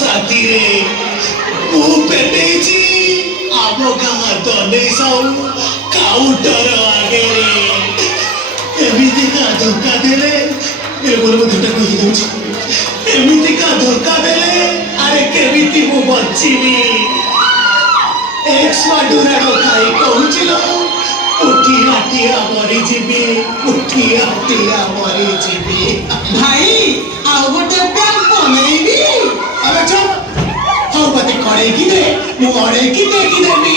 साथी रे मु पेटेची आमो गाँ दने सब काउंटर आगे एमिति का धोखा देले मेरे मन में धोखा कही दउछ एमिति का धोखा देले अरे केमिति मु बचिनी एक्स माडुराडो खाई कहूचिलो उठी हाटिया मरी जीवी उठी हाटिया मरी जीवी भाई आउ गोटे प्लान बनेबी अबे चल हौ बते करे कि दे मु अरे कि देखि देबी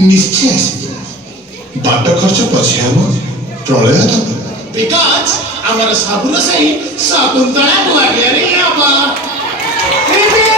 निश्चय आसब बाट खर्च पछे हम प्रलय दब बिकज आमर साबुन सही शकुंतला को आगे रे